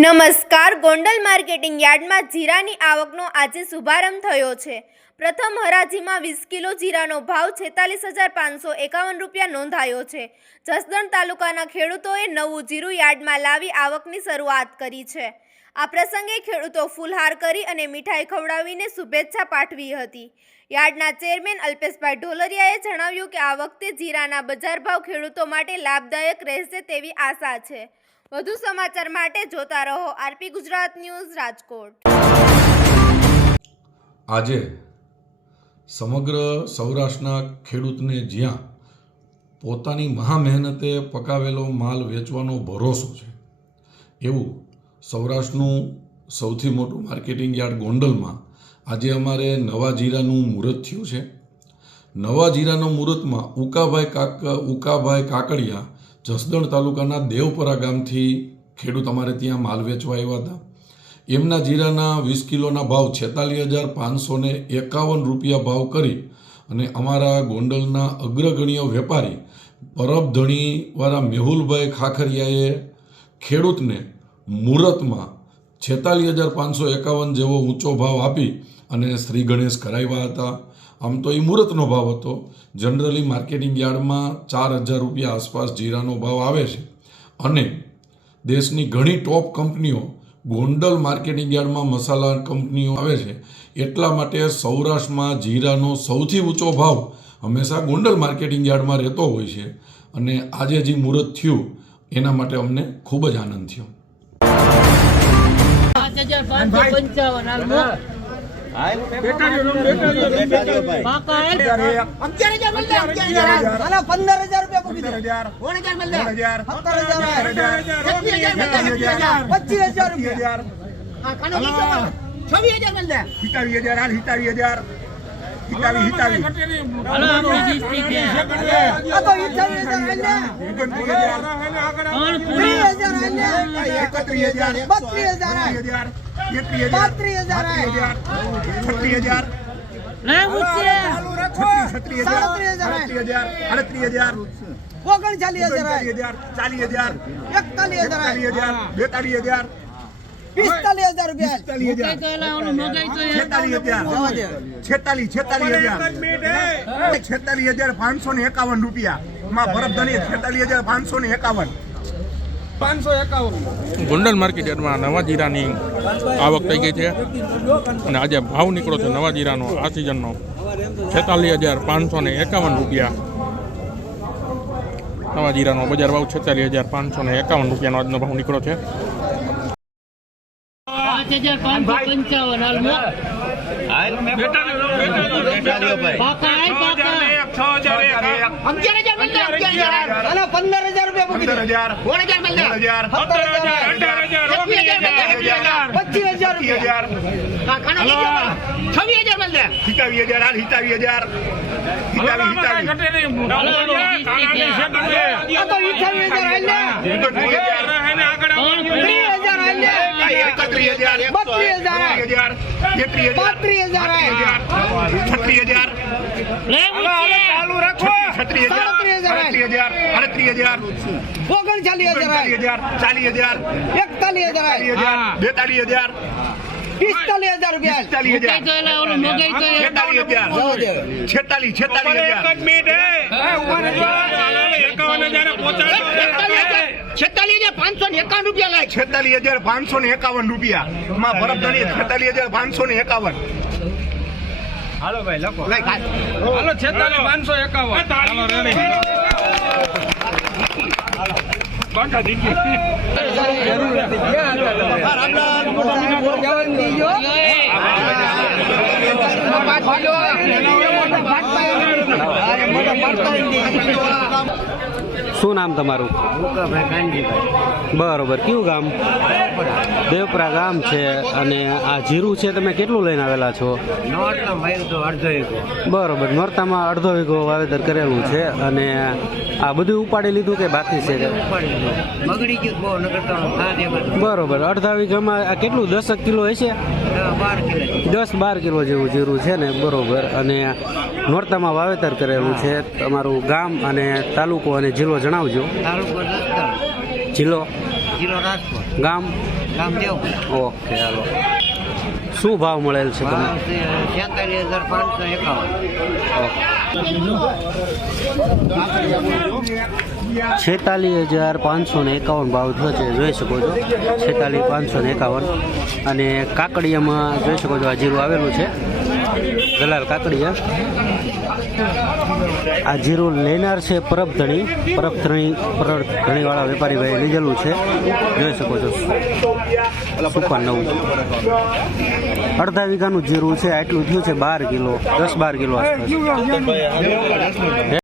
નમસ્કાર. ગોંડલ માર્કેટિંગ યાર્ડમાં જીરાની આવકનો આજે શુભારંભ થયો છે. પ્રથમ હરાજીમાં 20 કિલો જીરાનો ભાવ 46,551 રૂપિયા નોંધાયો છે. જસદણ તાલુકાના ખેડૂતોએ નવું જીરું યાર્ડમાં લાવી આવકની શરૂઆત કરી છે. આ પ્રસંગે ખેડૂતો ફૂલહાર કરી અને મીઠાઈ ખવડાવીને શુભેચ્છા પાઠવી હતી. યાર્ડના ચેરમેન અલ્પેશભાઈ ઢોલરિયાએ જણાવ્યું કે આ વખતે જીરાના બજાર ભાવ ખેડૂતો માટે લાભદાયક રહેશે તેવી આશા છે. વધુ સમાચાર માટે જોતા રહો આરપી ગુજરાત ન્યૂઝ રાજકોટ. આજે સમગ્ર સૌરાષ્ટ્રના ખેડૂતને જ્યાં પોતાની મહા મહેનતે પકાવેલો માલ વેચવાનો ભરોસો છે, એવું સૌરાષ્ટ્રનું સૌથી મોટું માર્કેટિંગ યાર્ડ ગોંડલમાં આજે અમારે નવા જીરાનું મુહૂર્ત થયું છે. નવા જીરાના મુહૂર્તમાં ઉકાભાઈ કાકડિયા જસદણ તાલુકાના દેવપરા ગામથી ખેડૂત અમારે ત્યાં માલ વેચવા આવ્યા હતા. એમના જીરાના 20 કિલોના ભાવ 46,551 રૂપિયા ભાવ કરી અને અમારા ગોંડલના અગ્રગણ્ય વેપારી પરબધણીવાળા મેહુલભાઈ ખાખરિયાએ ખેડૂતને મુહૂર્તમાં 46,551 જેવો ઊંચો ભાવ આપી અને શ્રી ગણેશ કરાવ્યા હતા. આમ તો એ મુહૂર્તનો ભાવ હતો. જનરલી માર્કેટિંગ યાર્ડમાં 4,000 રૂપિયા આસપાસ જીરાનો ભાવ આવે છે અને દેશની ઘણી ટોપ કંપનીઓ ગોંડલ માર્કેટિંગ યાર્ડમાં મસાલા કંપનીઓ આવે છે. એટલા માટે સૌરાષ્ટ્રમાં જીરાનો સૌથી ઊંચો ભાવ હંમેશા ગોંડલ માર્કેટિંગ યાર્ડમાં રહેતો હોય છે અને આજે જે મુહૂર્ત થયું એના માટે અમને ખૂબ જ આનંદ થયો. 46,551 રૂપિયા માં ભરતધણી 46,551 ગોંડલ માર્કેટ યાર્ડમાં નવા જીરાની આવક થઈ ગઈ છે અને આજે ભાવ નીકળ્યો છે નવા જીરાનો આ સિઝનનો 46,551 રૂપિયા. નવા જીરાનો બજાર ભાવ 46,551 રૂપિયાનો આજનો ભાવ નીકળ્યો છે. 46,551 રૂપિયા માં ભરતધણી 46,551. હાલો ભાઈ લખો. હાલો 46,551. હાલો રેડી. બાકા દીધી. શું નામ તમારું? બરોબર. કયું ગામ? દેવપરા ગામ છે. અને આ જીરું છે તમે કેટલું લઈને આવેલા છો? બરોબર. નોરતામાં અડધો વીઘો વાવેતર કરેલું છે અને આ બધું ઉપાડી લીધું કે બાકી છે? બરોબર. અડધા વીઘામાં આ કેટલું 10 કિલો હશે? 10-12 કિલો જેવું જીરું છે ને. બરોબર. અને નોરતામાં વાવેતર કરેલું છે. તમારું ગામ અને તાલુકો અને જિલ્લો જણાવજો. જિલ્લો જિલ્લો રાજકોટ, ગામ ઓકે હાલો શું ભાવ મળેલ છે તમે 46,551 ભાવ થયો છે જોઈ શકો છો 46,551 અને કાકડિયામાં જોઈ શકો છો આ જીરું આવેલું છે દલાલ કાકડિયા આ જીરું લેનાર છે પરબધણીવાળા વેપારીભાઈ લીધેલું છે જોઈ શકો છો સુપર નવું અડધા વીઘાનું જીરું છે આટલું થયું છે 12 કિલો 10-12 કિલો આસપાસ